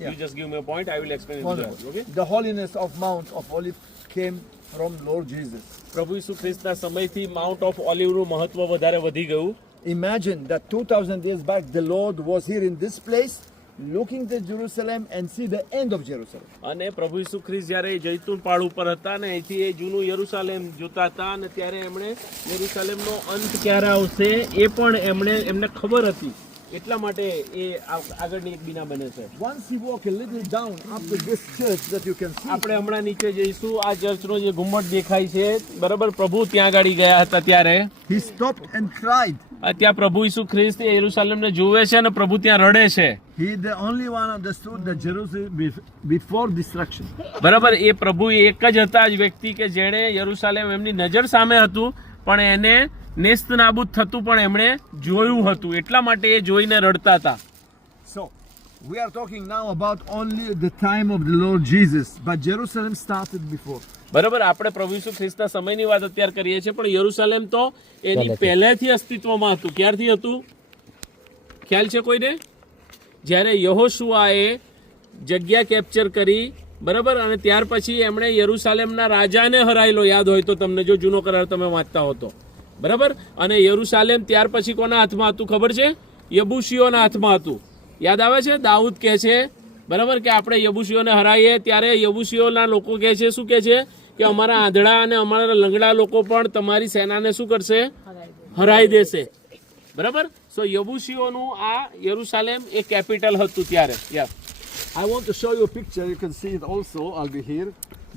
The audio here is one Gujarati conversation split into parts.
You just give me a point, I will explain in Gujarati. Okay? The holiness of Mount of Olive came from Lord Jesus. પ્રભુ ઈસુ ખ્રિસ્તના સમયથી માઉન્ટ ઓફ ઓલિવનું મહત્વ વધારે વધી ગયું. Imagine that 2000 years back the Lord was here in this place looking to Jerusalem and see the end of Jerusalem. અને પ્રભુ ઈસુ ખ્રિસ્ત જ્યારે જૈતુન પહાડ ઉપર હતા ને અહીંથી એ જૂનું યરુશાલેમ જોતા હતા અને ત્યારે એમણે યરુશાલેમનો અંત ક્યારે આવશે એ પણ એમને ખબર હતી. એટલા માટે એ આગળની એક બીના બને છે. Once you walk a little down after this church that you can see, આપણે હમણાં નીચે જઈશું. આ ચર્ચનો જે ગુમ્મટ દેખાય છે બરાબર, પ્રભુ ત્યાં આગળ ગયા હતા ત્યારે he stopped and cried. ત્યાં પ્રભુ ઈસુ ખ્રિસ્ત યરુશાલેમને જોવે છે અને પ્રભુ ત્યાં રડે છે. He the only one understood that Jerusalem before destruction. બરાબર, એ પ્રભુ એક જ હતા જ વ્યક્તિ કે જેણે યરુશાલેમ એમની નજર સામે હતું પણ એને નેસ્ત નાબૂદ થતું પણ એમણે જોયું હતું. એટલા માટે એ જોઈને રડતા હતા. So we are talking now about only the time of the Lord Jesus, but Jerusalem started before. બરાબર, આપણે પ્રભુ ઈસુ ખ્રિસ્તના સમયની વાત અત્યારે કરીએ છીએ પણ યરુશાલેમ તો એની પહેલેથી અસ્તિત્વમાં હતું. ક્યારથી હતું ખ્યાલ છે કોઈને? જ્યારે યહોશુઆએ જગ્યા કેપ્ચર કરી બરાબર, અને ત્યાર પછી એમણે યરુશાલેમના રાજાને હરાયેલો, યાદ હોય તો તમને, જો જૂનો કરાર તમે વાંચતા હો તો બરાબર. અને યરુશાલેમ ત્યાર પછી કોના હાથમાં હતું ખબર છે? યબુસીઓના હાથમાં હતું. યાદ આવે છે? દાઉદ કહે છે બરાબર કે આપણે યબુસીઓને હરાઈએ ત્યારે યબુસીઓના લોકો કહે છે, શું કહે છે કે અમારા આંધળા અને અમારા લંગડા લોકો પણ તમારી સેનાને શું કરશે? હરાઈ દેશે. બરાબર. સો યબુસીઓનું આ યરુશાલેમ એ કેપિટલ હતું ત્યારે. I want to show you a picture. You can see it also. I'll be here.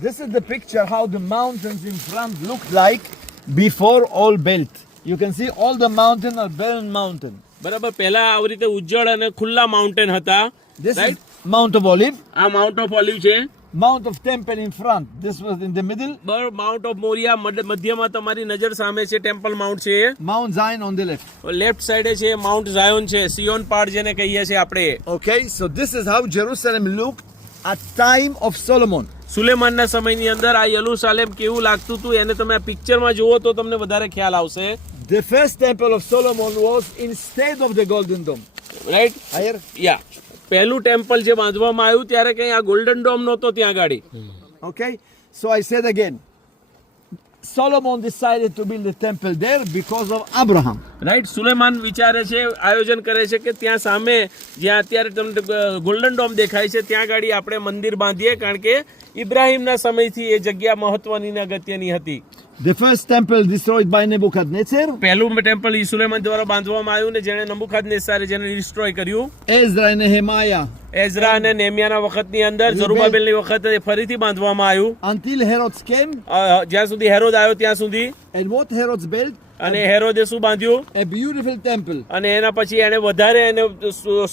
This is the picture how the mountains in front looked like before all built. You can see all the mountain are barren mountain. બરાબર, પહેલા આવી રીતે ઉજ્જળ અને ખુલ્લા માઉન્ટેન હતા. This is Mount of Olive. આ માઉન્ટ ઓફ ઓલિવ છે. Mount of Temple in front. This was in the middle. Mount of Morya મધ્યમાં તમારી નજર સામે છે. ટેમ્પલ માઉન્ટ છે. Mount Zion on the left. Left સાઈડે છે માઉન્ટ ઝાયોન છે, સિયોન પહાડ જેને કહીએ છીએ આપણે. Okay, so this is how Jerusalem looked at time of Solomon. સુલેમાનના સમયની અંદર આ યરુશાલેમ કેવું લાગતું હતું એને તમે આ પિક્ચરમાં જુઓ તો તમને વધારે ખ્યાલ આવશે. The first temple of Solomon was instead of the golden dome. Right? Higher? યા, પહેલું ટેમ્પલ જે બાંધવામાં આવ્યું ત્યારે કંઈ આ ગોલ્ડન ડોમ નહોતો ત્યાં ગાડી. Okay, so I said again, Solomon decided to build a temple there because of Abraham. Right, Suleman વિચારે છે, આયોજન કરે છે કે ત્યાં સામે જ્યાં અત્યારે તમને ગોલ્ડન ડોમ દેખાય છે ત્યાં ગાડી આપણે મંદિર બાંધીએ, કારણ કે ઇબ્રાહિમના સમયથી એ જગ્યા મહત્વની ને અગત્યની હતી. The first temple destroyed by Nebuchadnezzar. પહેલું ટેમ્પલ સુલેમાન દ્વારા બાંધવામાં આવ્યું ને જેને નબુખાદનેસારે જેને ડિસ્ટ્રોય કર્યું. Ezra and Nehemiah. એઝરા અને નેમિયાના વખતની અંદર, ઝરુબાબેલની વખતે ફરીથી બાંધવામાં આવ્યું. Until Herod came. જ્યાં સુધી હેરોદ આવ્યો ત્યાં સુધી. And what Herod built? અને હેરોદે શું બાંધ્યું? A beautiful temple. અને એના પછી એને વધારે એને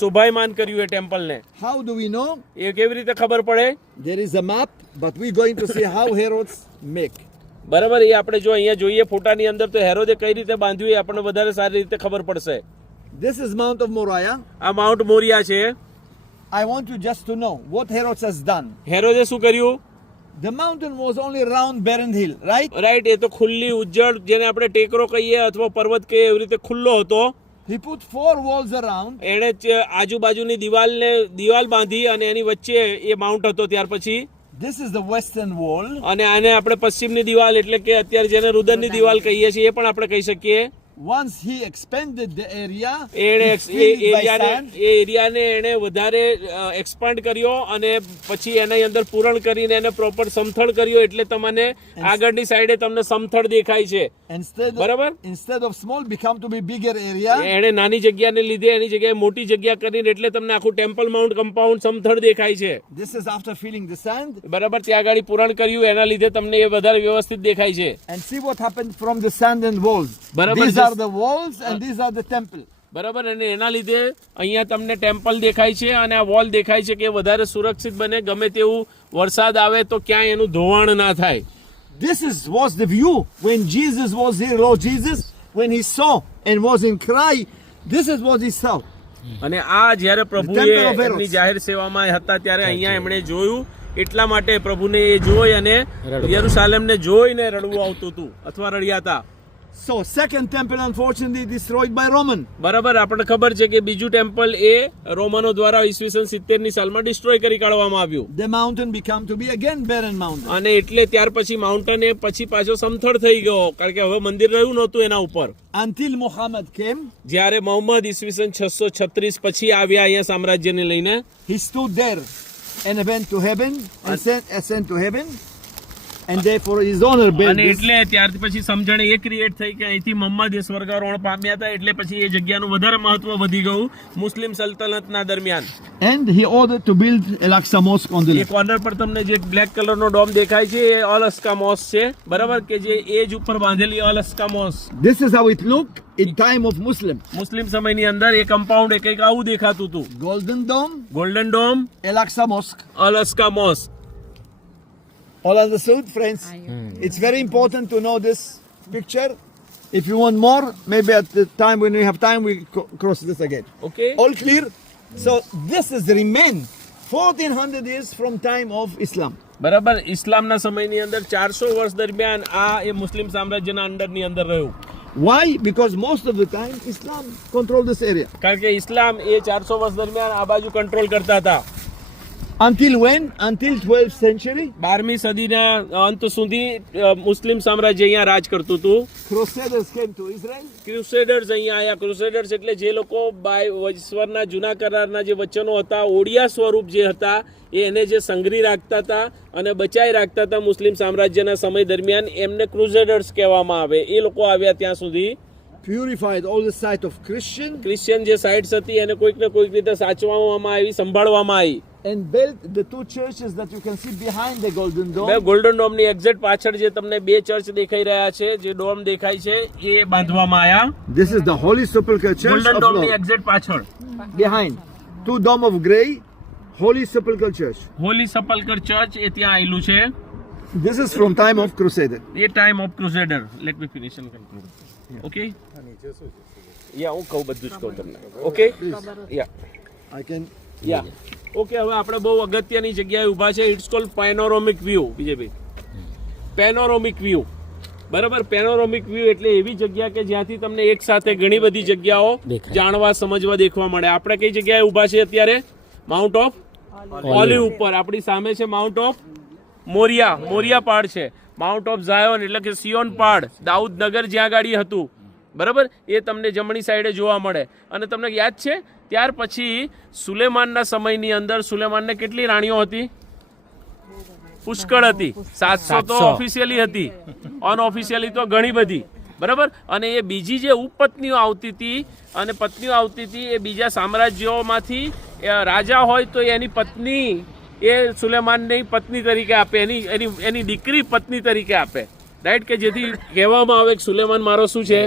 શોભાયમાન કર્યું એ ટેમ્પલને. How do we know? એ કેવી રીતે ખબર પડે? There is a map, but we're going to see how Herod's make. બરાબર, એ આપણે જો અહીંયા જોઈએ ફોટાની અંદર તો હેરોદે કઈ રીતે બાંધ્યું એ આપણને વધારે સારી રીતે ખબર પડશે. This is Mount of Moriah. આ માઉન્ટ મોરિયા છે. I want you just to know what Herod has done. હેરોદે શું કર્યું? The mountain was only round barren hill, right? Right, એ તો ખુલ્લી ઉજ્જડ જેને આપણે ટેકરો કહીએ અથવા પર્વત કહીએ એવી રીતે ખુલ્લો હતો. He put 4 walls around. એણે આજુબાજુની દિવાલ બાંધી અને એની વચ્ચે એ માઉન્ટ હતો. ત્યાર પછી This is the western wall. અને આને આપણે પશ્ચિમની દિવાલ એટલે કે અત્યારે જેને રુદનની દિવાલ કહીએ છીએ એ પણ આપણે કહી શકીએ. Once he expanded the area, એણે he filled it by sand. એ એરિયાને એણે વધારે એક્સપાન્ડ કર્યો અને પછી એના અંદર પૂરણ કરીને એને પ્રોપર સમથળ કર્યો એટલે તમને આગળની સાઈડે તમને સમથળ દેખાય છે. બરાબર, Instead of small become to be bigger area. એણે નાની જગ્યાને લીધે એની જગ્યાએ મોટી જગ્યા કરીને એટલે તમને આખું ટેમ્પલ માઉન્ટ કમ્પાઉન્ડ સમથળ દેખાય છે. This is after filling the sand. બરાબર, ત્યાં આગળ પૂરણ કર્યું એના લીધે તમને એ વધારે વ્યવસ્થિત દેખાય છે. And see what happened from the sand and walls. બરાબર, These are the walls and these are the temple. બરાબર, અને એના લીધે અહીંયા તમને ટેમ્પલ દેખાય છે અને આ વોલ દેખાય છે કે વધારે સુરક્ષિત બને, ગમે તેવું વરસાદ આવે તો ક્યાંય એનું ધોવાણ ના થાય. This was the view when Jesus was here, Lord Jesus, when he saw and was in cry. This is what he saw. અને આ જ્યારે પ્રભુએ એમની જાહેર સેવામાં હતા ત્યારે અહીંયા એમણે જોયું, એટલા માટે પ્રભુને એ જોઈ અને યરુશાલેમને જોઈને રડવું આવતું હતું અથવા રડ્યા હતા. So second temple unfortunately destroyed by Roman. બરાબર, આપણને ખબર છે કે બીજું ટેમ્પલ એ રોમનો દ્વારા ઈસવીસન 70 ની સાલમાં ડિસ્ટ્રોય કરી કાઢવામાં આવ્યું The mountain became to be again barren mountain. અને એટલે ત્યાર પછી માઉન્ટેન એ પછી પાછો સમથળ થઈ ગયો કારણ કે હવે મંદિર રહ્યું નહોતું એના ઉપર. Until Muhammad came, જ્યારે મોહમ્મદ ઈસવીસન 636 પછી આવ્યા અહીંયા સામ્રાજ્યને લઈને, he stood there and went to heaven and ascended to heaven, and therefore his honor built અને this. એટલે ત્યાર પછી સમજણ એ ક્રિએટ થઈ કે અહીંથી મોહમ્મદ એ સ્વર્ગારોહણ પામ્યા હતા એટલે પછી એ જગ્યાનું વધારે મહત્વ વધી ગયું મુસ્લિમ સલ્તનતના દરમિયાન. And he ordered to build Al-Aqsa Mosque on the A left. Corner પર તમને જે બ્લેક કલરનો ડોમ દેખાય છે એ અલ અસ્કા મોસ્ક છે, બરાબર, કે જે એજ ઉપર બાંધેલી અલ અસ્કા મોસ્ક. This is how it looked in time of Muslim. મુસ્લિમ સમયની અંદર એ કમ્પાઉન્ડ એ કંઈક આવું દેખાતું હતું. Golden Dome, golden dome, Al-Aqsa Mosque. Al અસ્કા મોસ્ક. All understood, friends? It's very important to know this picture. If you want more, maybe at the time when we have time, we cross this again. Okay, All clear? So this is the remain 1400 years from time of Islam. બરાબર. ઇસ્લામના સમયની અંદર 400 વર્ષ દરમિયાન આ એ મુસ્લિમ સામ્રાજ્યના અંડરની અંદર રહ્યું. Why? Because most of the time Islam controlled this area. કારણ કે ઇસ્લામ એ 400 વર્ષ દરમિયાન આ બાજુ કંટ્રોલ કરતા હતા. Until when? Until 12th century. 12મી સદીના અંત સુધી મુસ્લિમ સામ્રાજ્ય અહીંયા રાજ કરતું હતું. Crusaders came to Israel. ક્રુસેડર્સ અહીંયા આયા. ક્રુસેડર્સ એટલે જે લોકો ઈશ્વરના જૂના કરારના જે વચનો હતા, ઓડિયા સ્વરૂપ જે હતા, એને જે સંગ્રહી રાખતા હતા અને બચાઈ રાખતા હતા મુસ્લિમ સામ્રાજ્યના સમય દરમિયાન, એમને ક્રુસેડર્સ કહેવામાં આવે. એ લોકો આવ્યા ત્યાં સુધી. Purified all the site of Christian Christian જે સાઇટ્સ હતી એને કોઈક ને કોઈક રીતે સાચવવામાં આવી, સંભાળવામાં આવી. and built the two churches that you can see behind the Golden Dome. Golden ડોમની એક્ઝેક્ટ પાછળ જે તમને બે ચર્ચ દેખાઈ રહ્યા છે, જે ડોમ દેખાય છે, એ બાંધવામાં આયા. This is the Holy Sepulchre Church golden of ડોમની Lord. એક્ઝેક્ટ પાછળ Behind, two dome of grey, Holy Sepulchre Church. Holy sepulchre church એ ત્યાં આવેલું છે. This is from time of Crusader. એ time of crusader. Let me finish and conclude. Okay, yeah હું કહું, બધું જ કહું તમને. Okay, yeah I can. Yeah okay. હવે આપણે બહુ અગત્યની જગ્યાએ ઊભા છે. It's called panoramic view. BJP panoramic view, બરાબર. પેનોરોમિક વ્યૂ એટલે એવી જગ્યા કે જ્યાંથી તમને એક સાથે ઘણી બધી જગ્યાઓ જાણવા, સમજવા, દેખવા મળે. આપણે કઈ જગ્યાએ ઊભા છે અત્યારે? માઉન્ટ ઓફ ઓલિવ ઉપર. આપણી સામે છે માઉન્ટ ઓફ મોરિયા. મોરિયા પહાડ છે. માઉન્ટ ઓફ ઝાયોન એટલે કે સિયોન પહાડ, દાઉદ નગર જ્યાં ગાડી હતું, બરાબર, એ તમને જમણી સાઈડે જોવા મળે. અને તમને યાદ છે ત્યાર પછી સુલેમાનના સમયની અંદર સુલેમાનને કેટલી રાણીઓ હતી? પુષ્કળ હતી. 700 તો ઓફિશિયલી હતી, અનઓફિશિયલી તો ઘણી બધી, બરાબર. અને એ બીજી જે ઉપપત્નીઓ આવતી હતી અને પત્નીઓ આવતી હતી, એ બીજા સામ્રાજ્યોમાંથી રાજા હોય તો એની પત્ની એ સુલેમાનની પત્ની તરીકે આપે, એની દીકરી પત્ની તરીકે આપે, રાઈટ, કે જેથી કહેવામાં આવે કે સુલેમાન મારો શું છે?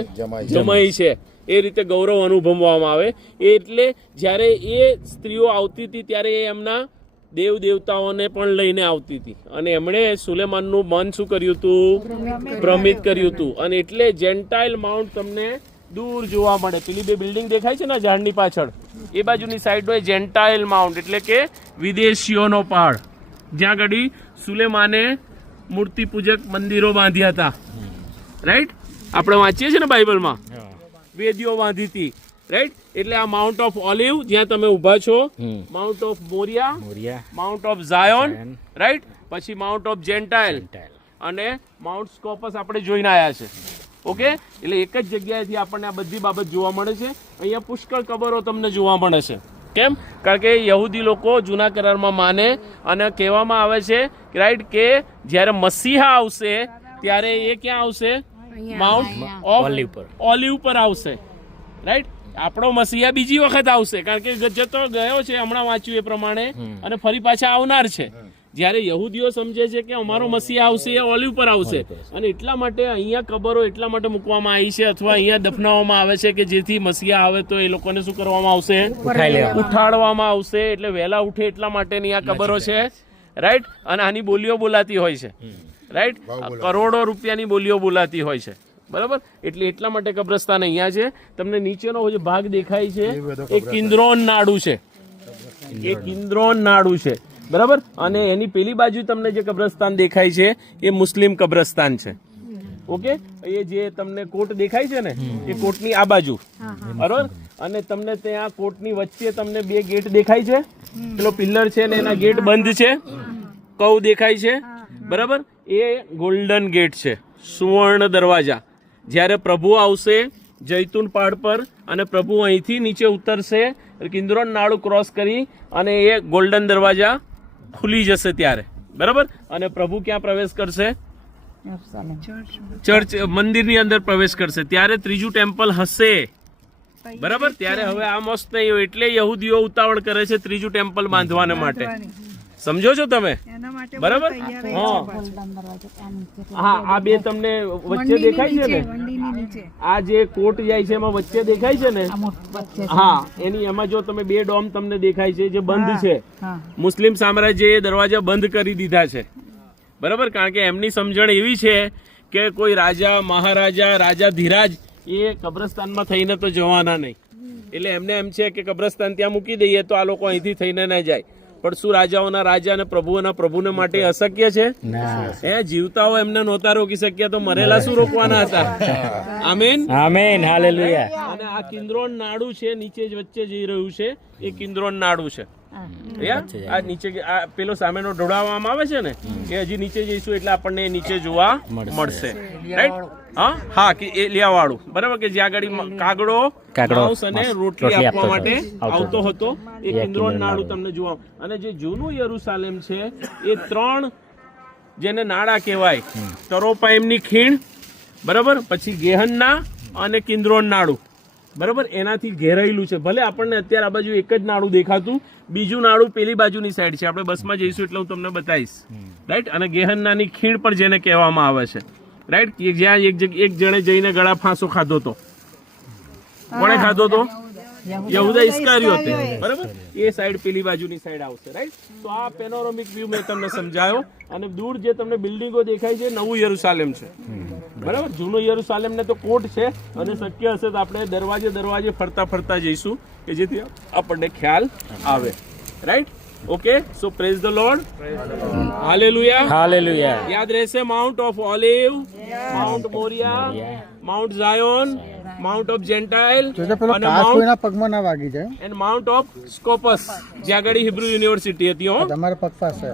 જમાઈ છે. એ રીતે ગૌરવ અનુભવવામાં આવે. એટલે જ્યારે એ સ્ત્રીઓ આવતી હતી ત્યારે એ એમના દેવ દેવતાઓને પણ લઈને આવતી હતી અને એમણે સુલેમાનનું મન શું કર્યું હતું? ભ્રમિત કર્યું હતું. અને એટલે જેન્ટાઇલ માઉન્ટ તમને દૂર જોવા મળે. પેલી બે બિલ્ડિંગ દેખાય છે ને ઝાડની પાછળ, એ બાજુની સાઈડ હોય જેન્ટાઇલ માઉન્ટ એટલે કે વિદેશીઓનો પહાડ, જ્યાં આગળ સુલેમાને મૂર્તિ પૂજક મંદિરો બાંધ્યા હતા, રાઈટ. આપણે વાંચીએ છીએ ને બાઇબલમાં, વેદીઓ બાંધી હતી, રાઈટ. એટલે આ માઉન્ટ ઓફ ઓલિવ જ્યાં તમે ઊભા છો, mount of Moriah, mount of Zion, right, પછી માઉન્ટ ઓફ જેન્ટાઇલ અને માઉન્ટ સ્કોપસ આપણે જોઈને આવ્યા છે. ઓકે, એટલે એક જ જગ્યાએથી આપણને આ બધી બાબત જોવા મળે છે. અહીંયા પુષ્કળ કબરો તમને જોવા મળે છે. કેમ? કારણ કે યહૂદી લોકો જૂના કરારમાં માને અને કહેવામાં આવે છે, રાઈટ, કે જ્યારે મસીહા આવશે ત્યારે એ ક્યાં આવશે? માઉન્ટ ઓફ ઓલિવ પર આવશે, રાઈટ. આપણો મસીહા બીજી વખત આવશે કારણ કે જતો ગયો છે, હમણાં વાંચ્યું એ પ્રમાણે, અને ફરી પાછા આવનાર છે. જ્યારે યહૂદીઓ સમજે છે કે અમારો મસીહા આવશે એ ઓલિવ પર આવશે, અને એટલા માટે અહીંયા કબરો એટલા માટે મૂકવામાં આવી છે અથવા અહીંયા દફનાવવામાં આવે છે કે જેથી મસીહા આવે તો એ લોકોને શું કરવામાં આવશે? ઉઠાડવામાં આવશે. એટલે વહેલા ઉઠે એટલા માટેની આ કબરો છે, રાઈટ. અને આની બોલીઓ બોલાતી હોય છે, રાઈટ. કરોડો રૂપિયાની બોલીઓ બોલાતી હોય છે, બરાબર. એટલે એટલા માટે કબ્રસ્તાન અહીંયા છે. તમને નીચેનો જે ભાગ દેખાય છે એ કિન્દ્રોન નાડું છે, એ કિન્દ્રોન નાડું છે, બરાબર. અને એની પેલી બાજુ તમને જે કબ્રસ્તાન દેખાય છે એ મુસ્લિમ કબ્રસ્તાન છે. ઓકે, એ જે તમને કોટ દેખાય છે ને એ કોટની આ બાજુ, બરોબર, અને તમને ત્યાં કોટની વચ્ચે તમને બે ગેટ દેખાય છે, પેલો પિલ્લર છે ને એના ગેટ બંધ છે, કઉ દેખાય છે, બરાબર, એ ગોલ્ડન ગેટ છે, સુવર્ણ દરવાજા. જ્યારે પ્રભુ આવશે જૈતુન પહાડ પર અને પ્રભુ અહીંથી નીચે ઉતરશે કિન્દ્રોન નાળું ક્રોસ કરી અને એ ગોલ્ડન દરવાજા ખુલી જશે ત્યારે, બરાબર, અને પ્રભુ ક્યાં પ્રવેશ કરશે? ચર્ચ મંદિરની અંદર પ્રવેશ કરશે. ત્યારે ત્રીજું ટેમ્પલ હશે, બરાબર. ત્યારે હવે આ મસ્ત નહીં હોય એટલે યહૂદીઓ ઉતાવળ કરે છે ત્રીજું ટેમ્પલ બાંધવાને માટે. સમજો છો તમે? બરાબર. હા, આ બે તમને વચ્ચે દેખાય છે ને, આ જે કોટ જાય છે એમાં વચ્ચે દેખાય છે ને, હા, એની એમાં જો તમે બે ડોમ તમને દેખાય છે જે બંધ છે. મુસ્લિમ સામ્રાજ્યએ દરવાજા બંધ કરી દીધા છે, બરાબર, કારણ કે એમની સમજણ એવી છે કે કોઈ રાજા મહારાજા રાજા ધીરાજ એ કબ્રસ્તાનમાં થઈને તો જવાના નહીં, એટલે એમને એમ છે કે કબ્રસ્તાન ત્યાં મૂકી દઈએ તો આ લોકો અહીંથી થઈને ના જાય. પણ શું રાજાઓના રાજા અને પ્રભુઓના પ્રભુને માટે અશક્ય છે? એ જીવતાઓ એમને નહોતા રોકી શક્યા તો મરેલા શું રોકવાના હતા? આમીન, આમીન, હાલેલુયા. અને આ કિન્દ્રોન નાડું છે, નીચે જ વચ્ચે જઈ રહ્યું છે, એ કિન્દ્રોન નાડું છે. આ નીચે આ પેલો સામેનો ઢોળાવવામાં આવે છે ને, એ હજી નીચે જઈશું એટલે આપણને એ નીચે જોવા મળશે, રાઈટ? હા, કે એ લિયા વાળું, બરાબર, કે જ્યાં આગળ કાગડો માંસ અને રોટલી આપવા માટે આવતો હતો, એ કિન્દ્રોન નાડું તમને જોવા. અને જે જૂનું યરુશાલેમ છે એ 3 જેને નાડા કહેવાય, તરોપાઈમની ખીણ, બરાબર, પછી ગેહન્ના અને કિન્દ્રોન નાડું, બરાબર, એનાથી ઘેરાયેલું છે. ભલે આપણને અત્યારે આ બાજુ એક જ નાડું દેખાતું, બીજું નાડું પેલી બાજુની સાઈડ છે, આપણે બસમાં જઈશું એટલે હું તમને બતાવીશ, રાઈટ? અને ગેહન્નાની ખીણ પણ જેને કહેવામાં આવે છે, રાઈટ? જ્યાં એક જણે જઈને ગળા ફાંસો ખાધો હતો. કોણે ખાધો હતો? યહૂદા ઇસ્કારિયોતે, બરાબર, એ સાઈડ પેલી બાજુની સાઈડ આવશે, રાઈટ? તો આ પેનોરામિક વ્યૂ મેં તમને સમજાયો. અને દૂર જે તમને બિલ્ડિંગો દેખાય છે નવું યરુશાલેમ છે, બરાબર. જૂનું યરુશાલેમ ને તો કોટ છે, અને શક્ય હશે તો આપણે દરવાજે ફરતા ફરતા જઈશું કે જેથી આપણને ખ્યાલ આવે, right? Okay, so praise the Lord, hallelujah, hallelujah. યાદ રહેશે mount of olive, mount Moriah, mount Zion, mount of gentile અને માઉન્ટ પગમાં ના વાગી જાય, એન્ડ માઉન્ટ ઓફ સ્કોપસ, જ્યાં આગળ હિબ્રુ યુનિવર્સિટી હતી. તમારા પગ પાસે